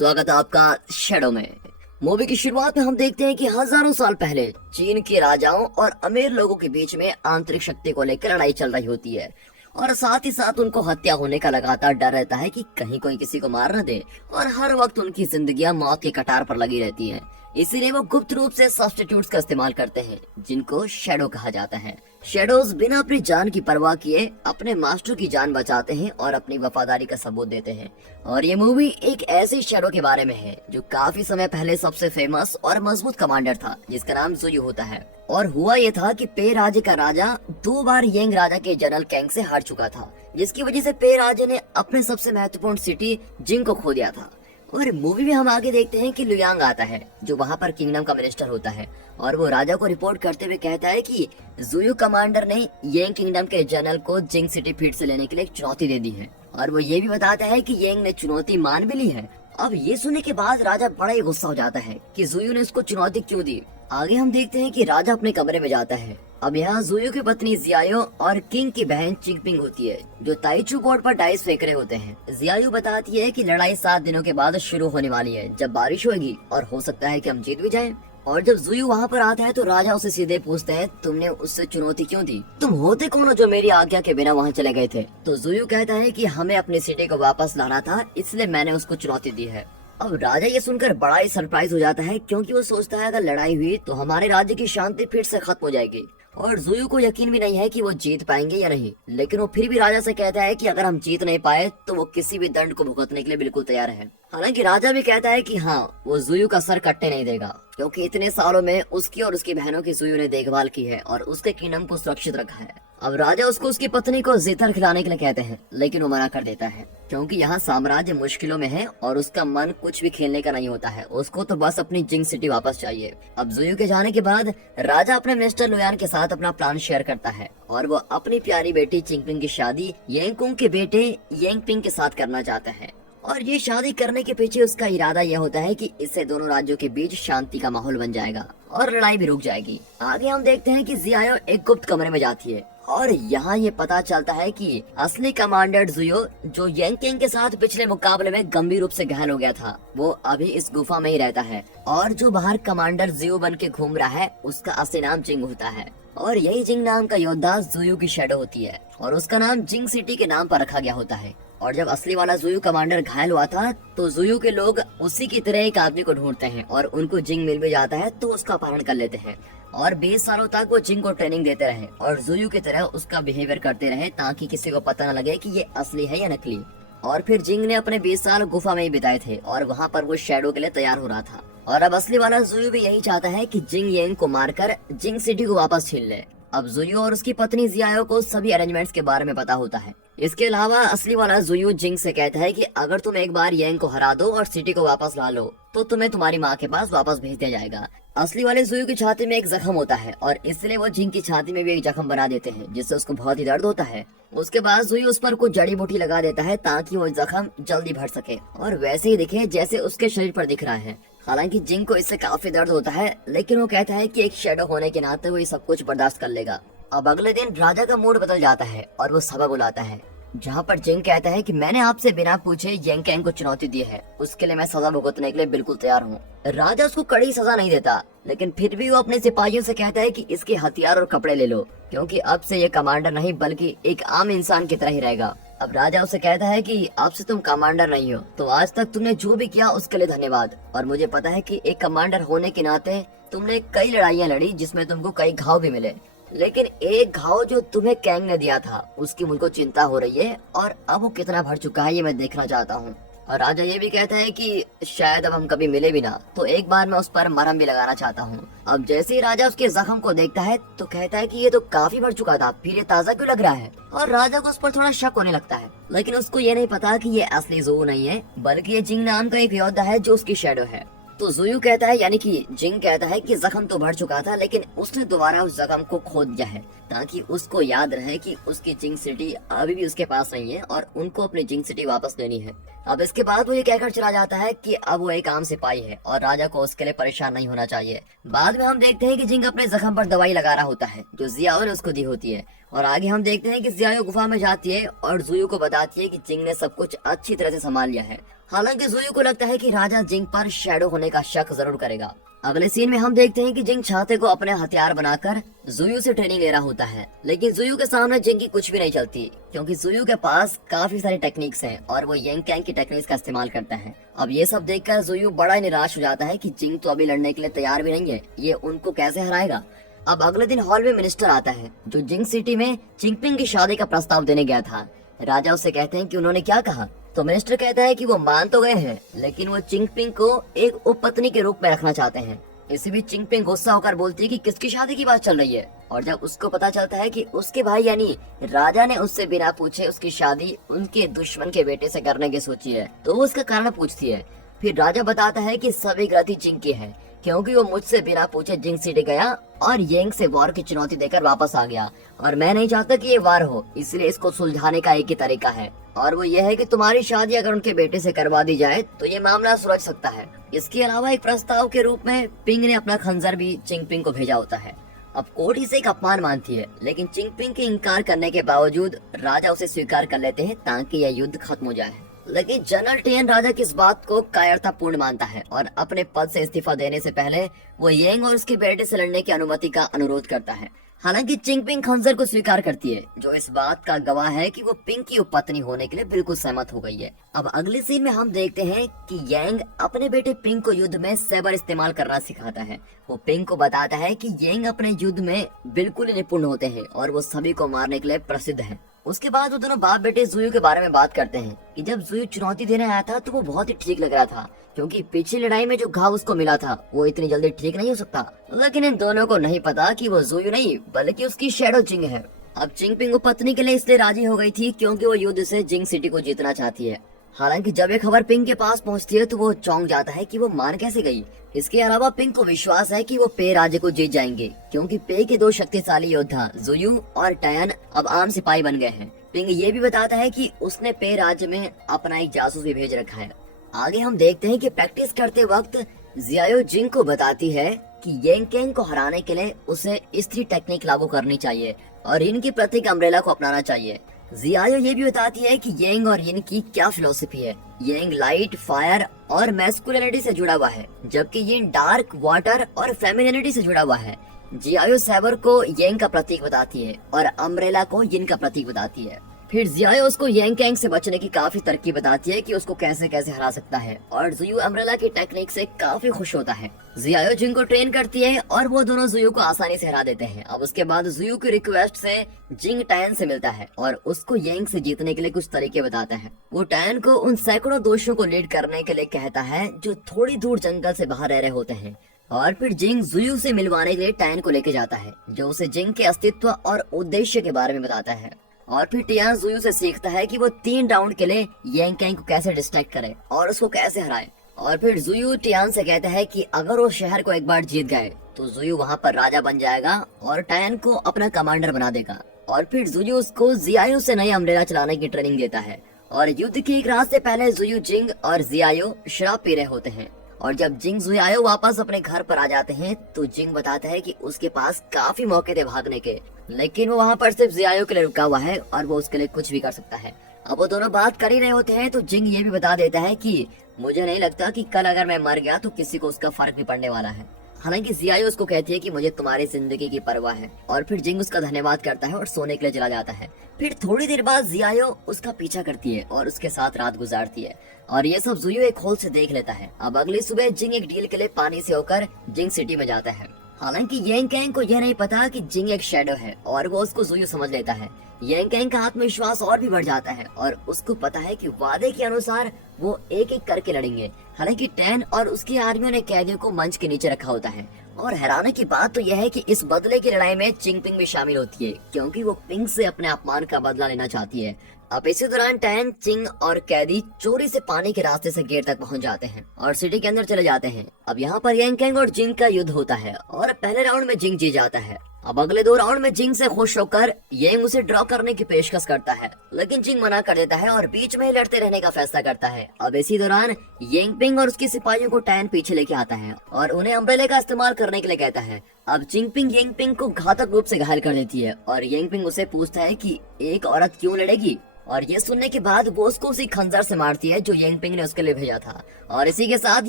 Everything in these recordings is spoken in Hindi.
स्वागत है आपका शैडो में। मूवी की शुरुआत में हम देखते हैं कि हजारों साल पहले चीन के राजाओं और अमीर लोगों के बीच में आंतरिक शक्ति को लेकर लड़ाई चल रही होती है और साथ ही साथ उनको हत्या होने का लगातार डर रहता है कि कहीं कोई किसी को मार न दे और हर वक्त उनकी जिंदगियां मौत के कटार पर लगी रहती हैं। इसीलिए वो गुप्त रूप से सब्स्टिट्यूट्स का इस्तेमाल करते हैं जिनको शैडो कहा जाता है। शैडोज बिना अपनी जान की परवाह किए अपने मास्टर की जान बचाते हैं और अपनी वफादारी का सबूत देते हैं। और ये मूवी एक ऐसे शैडो के बारे में है जो काफी समय पहले सबसे फेमस और मजबूत कमांडर था जिसका नाम जुयू होता है। और हुआ ये था कि पे राज्य का राजा 2 बार येंग राजा के जनरल कैंग से हार चुका था, जिसकी वजह से पे राज्य ने अपने सबसे महत्वपूर्ण सिटी जिंग को खो दिया था। और मूवी में हम आगे देखते हैं कि लुयांग आता है जो वहाँ पर किंगडम का मिनिस्टर होता है और वो राजा को रिपोर्ट करते हुए कहता है कि जुयू कमांडर ने येंग किंगडम के जनरल को जिंग सिटी फिर से लेने के लिए एक चुनौती दे दी है। और वो ये भी बताता है कि येंग ने चुनौती मान भी ली है। अब ये सुनने के बाद राजा बड़ा ही गुस्सा हो जाता है कि जुयू ने उसको चुनौती क्यों दी। आगे हम देखते हैं कि राजा अपने कमरे में जाता है। अब यहाँ जुयू की पत्नी जियायो और किंग की बहन चिंगपिंग होती है जो ताइचू बोर्ड पर डाइस फेंक रहे होते हैं। जियायो बताती है कि लड़ाई 7 दिनों के बाद शुरू होने वाली है जब बारिश होगी और हो सकता है कि हम जीत भी जाएं। और जब जुयू वहाँ पर आता है तो राजा उसे सीधे पूछता है, तुमने उससे चुनौती क्यों दी? तुम होते कौन हो जो मेरी आज्ञा के बिना वहाँ चले गए थे? तो जुयू कहता है कि हमें अपनी सिटी को वापस लाना था, इसलिए मैंने उसको चुनौती दी है। अब राजा ये सुनकर बड़ा ही सरप्राइज हो जाता है क्योंकि वो सोचता है अगर लड़ाई हुई तो हमारे राज्य की शांति फिर से खत्म हो जाएगी। और जुयू को यकीन भी नहीं है कि वो जीत पाएंगे या नहीं, लेकिन वो फिर भी राजा से कहता है कि अगर हम जीत नहीं पाए तो वो किसी भी दंड को भुगतने के लिए बिल्कुल तैयार है। हालांकि राजा भी कहता है कि हाँ, वो जुयू का सर कटने नहीं देगा क्योंकि इतने सालों में उसकी और उसकी बहनों की जुयू ने देखभाल की है और उसके किंगडम को सुरक्षित रखा है। अब राजा उसको उसकी पत्नी को जीतर खिलाने के लिए कहते हैं, लेकिन वो मना कर देता है क्योंकि यहाँ साम्राज्य मुश्किलों में है और उसका मन कुछ भी खेलने का नहीं होता है, उसको तो बस अपनी जिंग सिटी वापस चाहिए। अब जुयू के जाने के बाद राजा अपने मिनिस्टर लुयान के साथ अपना प्लान शेयर करता है और वो अपनी प्यारी बेटी चिंगपिंग की शादी येंगकुंग के बेटे येंगपिंग के साथ करना चाहता है। और ये शादी करने के पीछे उसका इरादा यह होता है कि इससे दोनों राज्यों के बीच शांति का माहौल बन जाएगा और लड़ाई भी रुक जाएगी। आगे हम देखते हैं कि जियायो एक गुप्त कमरे में जाती है और यहाँ ये पता चलता है कि असली कमांडर जुयो जो येंगकिंग के साथ पिछले मुकाबले में गंभीर रूप से घायल हो गया था, वो अभी इस गुफा में ही रहता है। और जो बाहर कमांडर जियो बन के घूम रहा है उसका असली नाम जिंग होता है और यही जिंग नाम का योद्धा जुयो की शैडो होती है और उसका नाम जिंग सिटी के नाम पर रखा गया होता है। और जब असली वाला जुयू कमांडर घायल हुआ था तो जुयू के लोग उसी की तरह एक आदमी को ढूंढते हैं और उनको जिंग मिल भी जाता है तो उसका अपहरण कर लेते हैं और 20 सालों तक वो जिंग को ट्रेनिंग देते रहे और जुयू की तरह उसका बिहेवियर करते रहे ताकि किसी को पता न लगे कि ये असली है या नकली। और फिर जिंग ने अपने 20 साल गुफा में ही बिताए थे और वहाँ पर वो शैडो के लिए तैयार हो रहा था। और अब असली वाला जुयू भी यही चाहता है कि जिंग येंग को मारकर जिंग सिटी को वापस छीन ले। अब जुयू और उसकी पत्नी जियायो को सभी अरेंजमेंट्स के बारे में पता होता है। इसके अलावा असली वाला जुयू जिंग से कहता है कि अगर तुम एक बार येंग को हरा दो और सिटी को वापस ला लो तो तुम्हें तुम्हारी माँ के पास वापस भेज दिया जाएगा। असली वाले जुयू की छाती में एक जख्म होता है और इसलिए वो जिंग की छाती में भी एक जख्म बना देते हैं जिससे उसको बहुत ही दर्द होता है। उसके बाद जुयू उस पर कुछ जड़ी बूटी लगा देता है ताकि वो जख्म जल्दी भर सके और वैसे ही दिखे जैसे उसके शरीर पर दिख रहा है। हालांकि जिंग को इससे काफी दर्द होता है, लेकिन वो कहता है कि एक शैडो होने के नाते वो ये सब कुछ बर्दाश्त कर लेगा। अब अगले दिन राजा का मूड बदल जाता है और वो सभा बुलाता है जहाँ पर जिंग कहता है कि मैंने आपसे बिना पूछे येंगकिंग को चुनौती दी है, उसके लिए मैं सजा भुगतने के लिए बिल्कुल तैयार हूँ। राजा उसको कड़ी सजा नहीं देता, लेकिन फिर भी वो अपने सिपाहियों से कहता है कि इसके हथियार और कपड़े ले लो क्योंकि अब से ये कमांडर नहीं बल्कि एक आम इंसान की तरह ही रहेगा। अब राजा उसे कहता है कि अब से तुम कमांडर नहीं हो, तो आज तक तुमने जो भी किया उसके लिए धन्यवाद। और मुझे पता है कि एक कमांडर होने के नाते तुमने कई लड़ाइयाँ लड़ी जिसमें तुमको कई घाव भी मिले, लेकिन एक घाव जो तुम्हें कैंग ने दिया था उसकी मुझको चिंता हो रही है और अब वो कितना भर चुका है ये मैं देखना चाहता हूँ। और राजा ये भी कहता है कि शायद अब हम कभी मिले भी ना, तो एक बार मैं उस पर मरहम भी लगाना चाहता हूँ। अब जैसे ही राजा उसके जख्म को देखता है तो कहता है कि ये तो काफी भर चुका था, फिर ये ताजा क्यों लग रहा है? और राजा को उस पर थोड़ा शक होने लगता है, लेकिन उसको ये नहीं पता कि ये असली जुयू नहीं है बल्कि ये जिंग नाम का एक योद्धा है जो उसकी शैडो है। तो जुयू कहता है यानी कि जिंग कहता है कि जख्म तो भर चुका था लेकिन उसने दोबारा उस जख्म को खोद दिया है ताकि उसको याद रहे कि उसकी जिंग सिटी अभी भी उसके पास नहीं है और उनको अपनी जिंग सिटी वापस लेनी है। अब इसके बाद वो ये कहकर चला जाता है कि अब वो एक आम सिपाही है और राजा को उसके लिए परेशान नहीं होना चाहिए। बाद में हम देखते हैं कि जिंग अपने जख्म पर दवाई लगा रहा होता है जो जियाओ ने उसको दी होती है और आगे हम देखते हैं कि जियाओ गुफा में जाती है और जुयू को बताती है कि जिंग ने सब कुछ अच्छी तरह से संभाल लिया है। हालांकि जुयू को लगता है कि राजा जिंग पर शैडो होने का शक जरूर करेगा। अगले सीन में हम देखते हैं कि जिंग छाते को अपने हथियार बनाकर जुयू से ट्रेनिंग ले रहा होता है, लेकिन जुयू के सामने जिंग की कुछ भी नहीं चलती, क्योंकि जुयू के पास काफी सारी टेक्निक्स हैं और वो यंग कैंग की टेक्निक्स का इस्तेमाल करता है। अब ये सब देखकर जुयू बड़ा ही निराश हो जाता है कि जिंग तो अभी लड़ने के लिए तैयार भी नहीं है, ये उनको कैसे हराएगा। अब अगले दिन हॉल में मिनिस्टर आता है जो जिंग सिटी में चिंगपिंग की शादी का प्रस्ताव देने गया था। राजा उससे कहते हैं कि उन्होंने क्या कहा, तो मिनिस्टर कहता है कि वो मान तो गए हैं, लेकिन वो चिंगपिंग को एक उपपत्नी के रूप में रखना चाहते हैं। इसी बीच चिंगपिंग गुस्सा होकर बोलती है कि किसकी शादी की बात चल रही है, और जब उसको पता चलता है कि उसके भाई यानी राजा ने उससे बिना पूछे उसकी शादी उनके दुश्मन के बेटे से करने की सोची है, तो वो उसका कारण पूछती है। फिर राजा बताता है कि सभी गलती जिंग की है, क्योंकि वो मुझसे बिना पूछे जिंग सिटी गया और यंग से वॉर की चुनौती देकर वापस आ गया, और मैं नहीं चाहता कि ये वार हो, इसलिए इसको सुलझाने का एक ही तरीका है, और वो ये है कि तुम्हारी शादी अगर उनके बेटे से करवा दी जाए तो ये मामला सुलझ सकता है। इसके अलावा एक प्रस्ताव के रूप में पिंग ने अपना खंजर भी चिंगपिंग को भेजा होता है। अब कोर्ट इसे एक अपमान मानती है, लेकिन चिंगपिंग के इनकार करने के बावजूद राजा उसे स्वीकार कर लेते हैं ताकि यह युद्ध खत्म हो जाए। लेकिन जनरल टेन राजा की इस बात को कायरतापूर्ण मानता है और अपने पद से इस्तीफा देने से पहले वो यंग और उसके बेटे से लड़ने की अनुमति का अनुरोध करता है। हालांकि चिंगपिंग खंजर को स्वीकार करती है, जो इस बात का गवाह है कि वो पिंग की उपपत्नी होने के लिए बिल्कुल सहमत हो गई है। अब अगले सीन में हम देखते हैं कि यंग अपने बेटे पिंग को युद्ध में सेबर इस्तेमाल करना सिखाता है। वो पिंग को बताता है कि यंग अपने युद्ध में बिल्कुल निपुण होते हैं और वो सभी को मारने के लिए प्रसिद्ध है। उसके बाद वो दोनों बाप बेटे जुयू के बारे में बात करते हैं कि जब जुयू चुनौती देने आया था तो वो बहुत ही ठीक लग रहा था, क्योंकि पिछली लड़ाई में जो घाव उसको मिला था वो इतनी जल्दी ठीक नहीं हो सकता। लेकिन इन दोनों को नहीं पता कि वो जुयू नहीं बल्कि उसकी शैडो जिंग है। अब चिंगपिंग पत्नी के लिए इसलिए राजी हो गई थी क्योंकि वो युद्ध से जिंग सिटी को जीतना चाहती है। हालांकि जब ये खबर पिंग के पास पहुंचती है तो वो चौंक जाता है कि वो मान कैसे गई। इसके अलावा पिंग को विश्वास है कि वो पे राज्य को जीत जाएंगे, क्योंकि पे के दो शक्तिशाली योद्धा जुयू और टैन अब आम सिपाही बन गए हैं। पिंग ये भी बताता है कि उसने पे राज्य में अपना एक जासूस भी भेज रखा है। आगे हम देखते हैं कि प्रैक्टिस करते वक्त जियायो जिंग को बताती है कि यंग कैंग को हराने के लिए उसे स्त्री टेक्निक लागू करनी चाहिए और इनकी प्रतीक अम्ब्रेला को अपनाना चाहिए। जियायो ये भी बताती है कि यंग और यिन की क्या फिलॉसफी है। यंग लाइट, फायर और मैस्कुलिनिटी से जुड़ा हुआ है, जबकि यिन डार्क, वाटर और फेमिनिनिटी से जुड़ा हुआ है। जियायो सैबर को यंग का प्रतीक बताती है और अम्ब्रेला को यिन का प्रतीक बताती है। फिर जियायो उसको यंग कैंग से बचने की काफी तरकीब बताती है कि उसको कैसे कैसे हरा सकता है, और जुयू अम्ब्रेला की टेक्निक से काफी खुश होता है। जियायो जिंग को ट्रेन करती है और वो दोनों जुयू को आसानी से हरा देते हैं। अब उसके बाद जुयू की रिक्वेस्ट से जिंग टैन से मिलता है और उसको यंग से जीतने के लिए कुछ तरीके बताता है। वो टैन को उन सैकड़ों दोषों को लीड करने के लिए कहता है जो थोड़ी दूर जंगल से बाहर रह रहे होते हैं, और फिर जिंग जुयू से मिलवाने के लिए टैन को लेके जाता है, जो उसे जिंग के अस्तित्व और उद्देश्य के बारे में बताता है। और फिर टियान जुयू से सीखता है कि वो 3 राउंड के लिए यंग कैंग को कैसे डिस्ट्रैक्ट करे और उसको कैसे हराए। और फिर जुयू टियान से कहता है कि अगर वो शहर को एक बार जीत गए तो जुयू वहाँ पर राजा बन जाएगा और टैन को अपना कमांडर बना देगा। और फिर जुयू उसको जियायो से नई अम्ब्रेला चलाने की ट्रेनिंग देता है। और युद्ध की एक रात से पहले जुयू जिंग और जियायो शराब पी रहे होते हैं, और जब जिंग जियायो वापस अपने घर पर आ जाते हैं तो जिंग बताता है कि उसके पास काफी मौके थे भागने के, लेकिन वो वहाँ पर सिर्फ जियायो के लिए रुका हुआ है और वो उसके लिए कुछ भी कर सकता है। अब वो दोनों बात कर ही रहे होते हैं तो जिंग ये भी बता देता है कि मुझे नहीं लगता कि कल अगर मैं मर गया तो किसी को उसका फर्क भी पड़ने वाला है। हालांकि जियायो उसको कहती है कि मुझे तुम्हारी जिंदगी की परवाह है, और फिर जिंग उसका धन्यवाद करता है और सोने के लिए चला जाता है। फिर थोड़ी देर बाद जियायो उसका पीछा करती है और उसके साथ रात गुजारती है, और ये सब जुयू एक होल से देख लेता है। अब अगली सुबह जिंग एक डील के लिए पानी से होकर जिंग सिटी में जाता है। हालांकि यंग कैंग को यह नहीं पता कि जिंग एक शैडो है और वो उसको जुयू समझ लेता है। यंग कैंग का आत्मविश्वास और भी बढ़ जाता है और उसको पता है कि वादे के अनुसार वो एक एक करके लड़ेंगे। हालांकि टैन और उसकी आर्मियों ने कैदियों को मंच के नीचे रखा होता है, और हैरानी की बात तो यह है कि इस बदले की लड़ाई में चिंगपिंग भी शामिल होती है, क्योंकि वो पिंग से अपने अपमान का बदला लेना चाहती है। अब इसी दौरान टैन, चिंग और कैदी चोरी से पानी के रास्ते से गेट तक पहुंच जाते हैं और सिटी के अंदर चले जाते हैं। अब यहाँ पर यंग कैंग और जिंग का युद्ध होता है और पहले राउंड में जिंग जीत जाता है। अब अगले 2 राउंड में जिंग से खुश होकर यंग उसे ड्रॉ करने की पेशकश करता है, लेकिन जिंग मना कर देता है और बीच में ही लड़ते रहने का फैसला करता है। अब इसी दौरान यंगपिंग और उसके सिपाहियों को टैन पीछे लेके आता है और उन्हें अम्ब्रेला का इस्तेमाल करने के लिए कहता है। अब चिंगपिंग यंगपिंग को घातक रूप से घायल कर देती है और यंगपिंग उसे पूछता है कि एक औरत क्यों लड़ेगी, और ये सुनने के बाद वो उसको उसी खंजर से मारती है जो यांग पिंग ने उसके लिए भेजा था। और इसी के साथ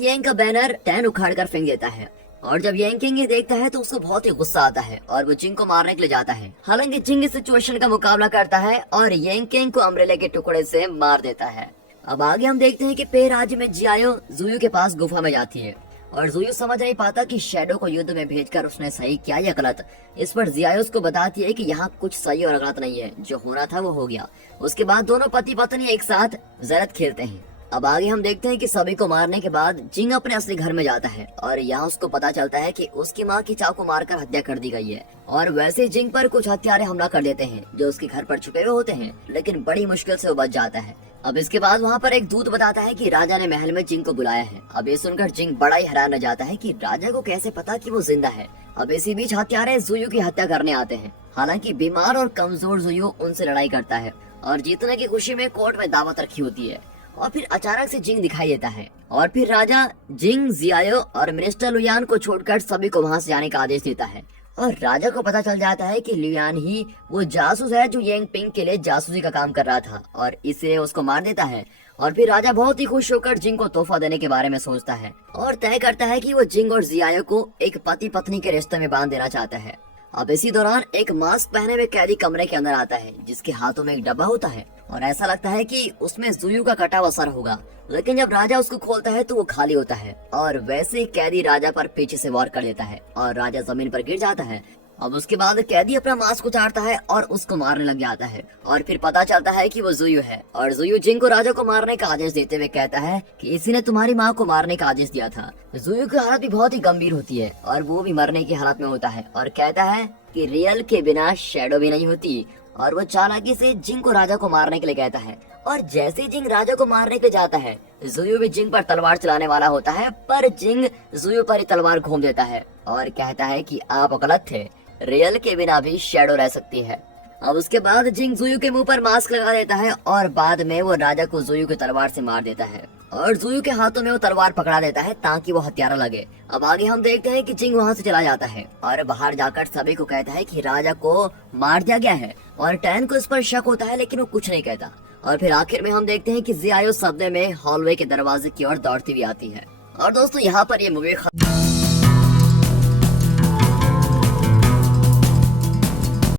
यांग का बैनर टैन उखाड़ कर फेंक देता है। और जब यांग किंग ये देखता है तो उसको बहुत ही गुस्सा आता है और वो जिंग को मारने के लिए जाता है। हालांकि जिंग इस सिचुएशन का मुकाबला करता है और यांग किंग को अम्ब्रेला के टुकड़े से मार देता है। अब आगे हम देखते हैं कि पे राज्य में जियायो जुयू के पास गुफा में जाती है और जुयू समझ नहीं पाता कि शैडो को युद्ध में भेजकर उसने सही किया या गलत। इस पर जियायो उसको बताती है कि यहाँ कुछ सही और गलत नहीं है, जो होना था वो हो गया। उसके बाद दोनों पति पत्नी एक साथ जरत खेलते हैं। अब आगे हम देखते हैं कि सभी को मारने के बाद जिंग अपने असली घर में जाता है और यहाँ उसको पता चलता है कि उसकी माँ की चाकू मारकर हत्या कर दी गई है। और वैसे जिंग पर कुछ हत्यारे हमला कर देते हैं जो उसके घर पर छुपे हुए होते हैं, लेकिन बड़ी मुश्किल से वो बच जाता है। अब इसके बाद वहाँ पर एक दूत बताता है कि राजा ने महल में जिंग को बुलाया है। अब ये सुनकर जिंग बड़ा ही हैरान रह जाता है कि राजा को कैसे पता कि वो जिंदा है। अब इसी बीच हत्यारे जुयू की हत्या करने आते हैं। हालांकि बीमार और कमजोर जुयू उनसे लड़ाई करता है और जीतने की खुशी में कोर्ट में दावत रखी होती है। और फिर अचानक से जिंग दिखाई देता है और फिर राजा जिंग, जियायो और मिनिस्टर लुयान को छोड़कर सभी को वहां से जाने का आदेश देता है। और राजा को पता चल जाता है कि लुयान ही वो जासूस है जो यांग पिंग के लिए जासूसी का काम कर रहा था और इसलिए उसको मार देता है। और फिर राजा बहुत ही खुश होकर जिंग को तोहफा देने के बारे में सोचता है और तय करता है कि वो जिंग और जियायो को एक पति पत्नी के रिश्ते में बांध देना चाहता है। अब इसी दौरान एक मास्क पहने हुए कैदी कमरे के अंदर आता है जिसके हाथों में एक डब्बा होता है और ऐसा लगता है कि उसमें जुयू का कटा हुआ सर होगा, लेकिन जब राजा उसको खोलता है तो वो खाली होता है। और वैसे ही कैदी राजा पर पीछे से वार कर देता है और राजा जमीन पर गिर जाता है। अब उसके बाद कैदी अपना मास्क उतारता है और उसको मारने लग जाता है और फिर पता चलता है कि वो जुयू है। और जुयू जिंग को राजा को मारने का आदेश देते हुए कहता है कि इसी ने तुम्हारी माँ को मारने का आदेश दिया था। जुयू की हालत भी बहुत ही गंभीर होती है और वो भी मरने की हालत में होता है और कहता है कि रियल के बिना शैडो भी नहीं होती। और वो चालाकी से जिंग को राजा को मारने के लिए कहता है। और जैसे जिंग राजा को मारने के लिए जाता है, जुयू भी जिंग पर तलवार चलाने वाला होता है, पर जिंग जुयू पर ही तलवार घूम देता है और कहता है कि आप गलत थे, रियल के बिना भी शैडो रह सकती है। अब उसके बाद जिंग जुयू के मुंह पर मास्क लगा देता है और बाद में वो राजा को जुयू की तलवार से मार देता है और जुयू के हाथों में वो तलवार पकड़ा देता है ताकि वो हत्यारा लगे। अब आगे हम देखते हैं कि जिंग वहाँ से चला जाता है और बाहर जाकर सभी को कहता है कि राजा को मार दिया गया है और टैन को इस पर शक होता है, लेकिन वो कुछ नहीं कहता। और फिर आखिर में हम देखते हैं कि जियायो सपने में हॉलवे के दरवाजे की ओर दौड़ती हुई आती है। और दोस्तों यहाँ पर ये मूवी